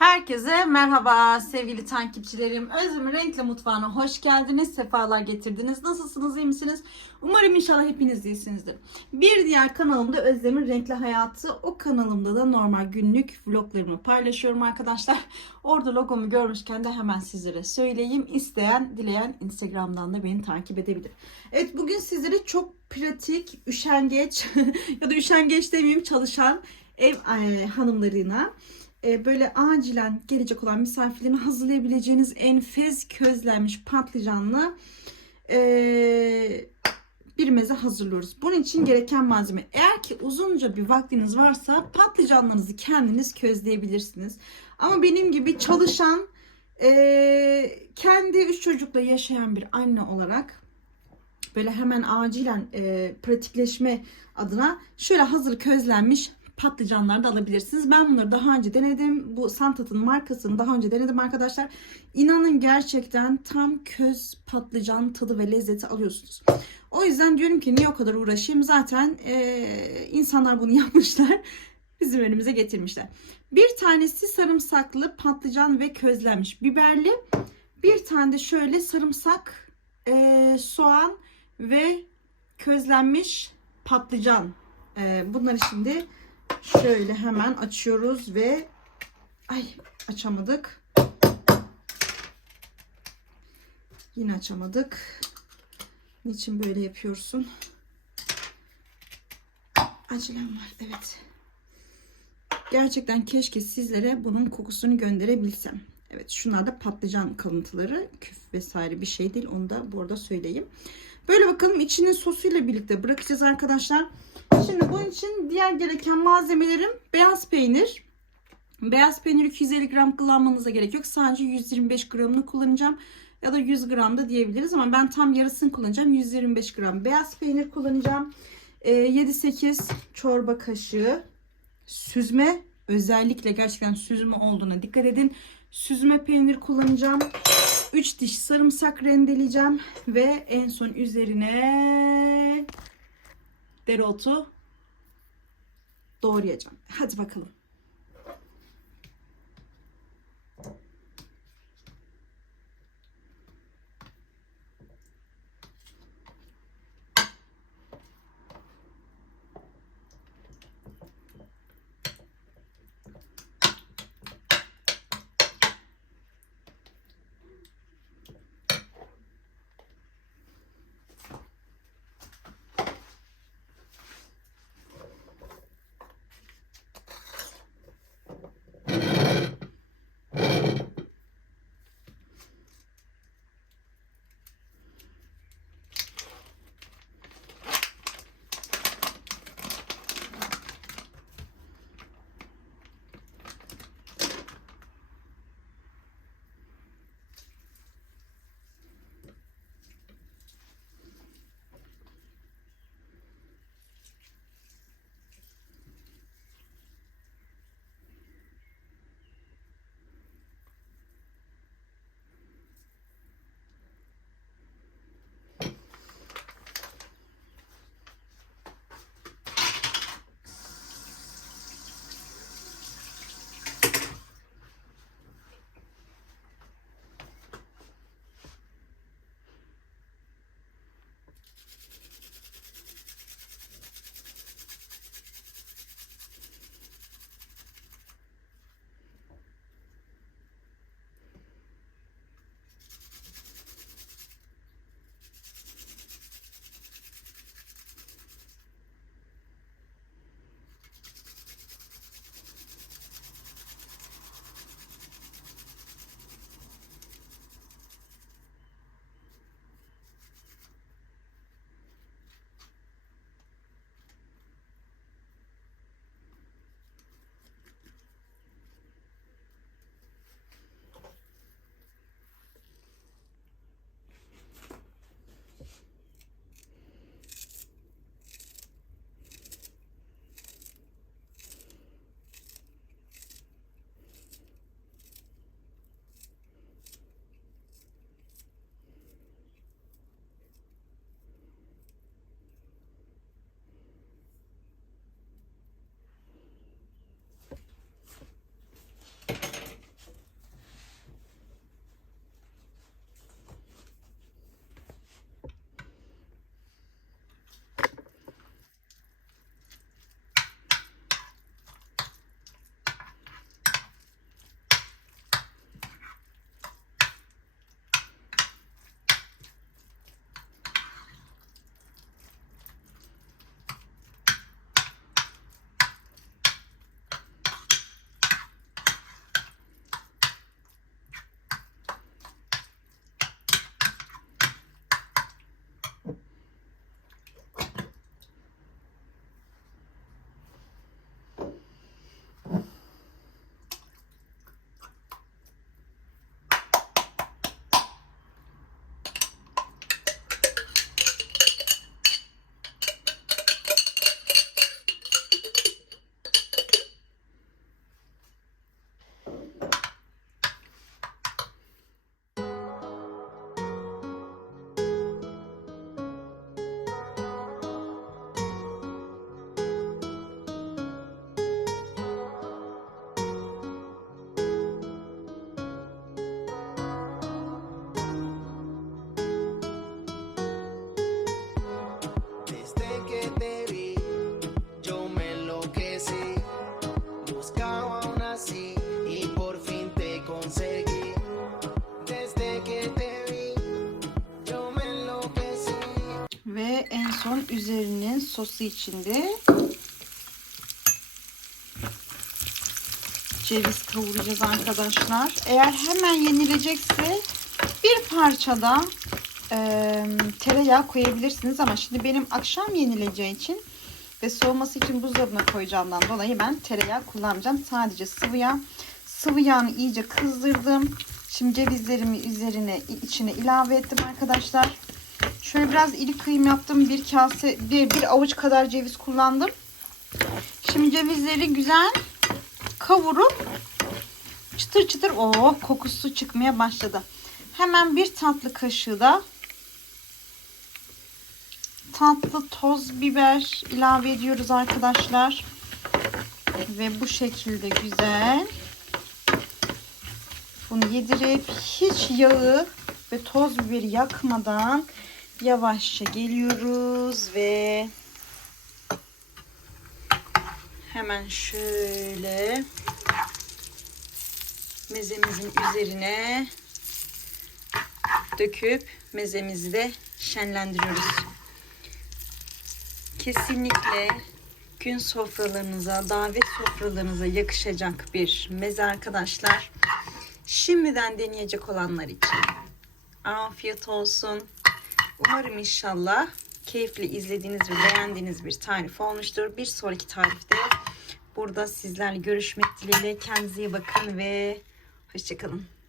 Herkese merhaba sevgili takipçilerim. Özlem'in Renkli Mutfağı'na hoş geldiniz. Sefalar getirdiniz. Nasılsınız, iyi misiniz? Umarım inşallah hepiniz iyisinizdir. Bir diğer kanalımda Özlem'in Renkli Hayatı. O kanalımda da normal günlük vloglarımı paylaşıyorum arkadaşlar. Orada logomu görmüşken de hemen sizlere söyleyeyim. İsteyen, dileyen Instagram'dan da beni takip edebilir. Evet bugün sizlere çok pratik, üşengeç ya da üşengeç demeyeyim çalışan ev e, hanımlarına e, böyle acilen gelecek olan misafirlerin hazırlayabileceğiniz enfes közlenmiş patlıcanlı e, bir meze hazırlıyoruz. Bunun için gereken malzeme eğer ki uzunca bir vaktiniz varsa patlıcanlarınızı kendiniz közleyebilirsiniz. Ama benim gibi çalışan e, kendi üç çocukla yaşayan bir anne olarak böyle hemen acilen e, pratikleşme adına şöyle hazır közlenmiş patlıcanlar da alabilirsiniz. Ben bunları daha önce denedim. Bu Santat'ın markasını daha önce denedim arkadaşlar. İnanın gerçekten tam köz patlıcan tadı ve lezzeti alıyorsunuz. O yüzden diyorum ki niye o kadar uğraşayım? Zaten e, insanlar bunu yapmışlar. Bizim önümüze getirmişler. Bir tanesi sarımsaklı patlıcan ve közlenmiş biberli. Bir tane de şöyle sarımsak, e, soğan ve közlenmiş patlıcan. E, bunları şimdi Şöyle hemen açıyoruz ve ay açamadık. Yine açamadık. Niçin böyle yapıyorsun? Acelem var. Evet. Gerçekten keşke sizlere bunun kokusunu gönderebilsem. Evet şunlar da patlıcan kalıntıları. Küf vesaire bir şey değil. Onu da burada söyleyeyim. Böyle bakalım içinin sosuyla birlikte bırakacağız arkadaşlar. Şimdi bunun için diğer gereken malzemelerim beyaz peynir. Beyaz peynir 250 gram kullanmanıza gerek yok. Sadece 125 gramını kullanacağım. Ya da 100 gram da diyebiliriz ama ben tam yarısını kullanacağım. 125 gram beyaz peynir kullanacağım. Ee, 7-8 çorba kaşığı süzme özellikle gerçekten süzme olduğuna dikkat edin. Süzme peynir kullanacağım. 3 diş sarımsak rendeleyeceğim ve en son üzerine dereotu doğrayacağım. Hadi bakalım. Mm-hmm. pero aún así, y por fin te conseguí. Desde que te vi, yo me enloquecí. Ve en son üzerinin sosu içinde ceviz kavuracağız arkadaşlar. Eğer hemen yenilecekse bir parçada e, tereyağı koyabilirsiniz ama şimdi benim akşam yenileceği için ve soğuması için buzdolabına koyacağımdan dolayı ben tereyağı kullanacağım. Sadece sıvı yağ. Sıvı yağını iyice kızdırdım. Şimdi cevizlerimi üzerine içine ilave ettim arkadaşlar. Şöyle biraz iri kıyım yaptım. Bir kase bir, bir avuç kadar ceviz kullandım. Şimdi cevizleri güzel kavurup çıtır çıtır oh kokusu çıkmaya başladı. Hemen bir tatlı kaşığı da tatlı toz biber ilave ediyoruz arkadaşlar. Ve bu şekilde güzel bunu yedirip hiç yağı ve toz biberi yakmadan yavaşça geliyoruz ve hemen şöyle mezemizin üzerine döküp mezemizi de şenlendiriyoruz. Kesinlikle gün sofralarınıza, davet sofralarınıza yakışacak bir meze arkadaşlar. Şimdiden deneyecek olanlar için afiyet olsun. Umarım inşallah keyifli izlediğiniz ve beğendiğiniz bir tarif olmuştur. Bir sonraki tarifte burada sizlerle görüşmek dileğiyle. Kendinize iyi bakın ve hoşçakalın.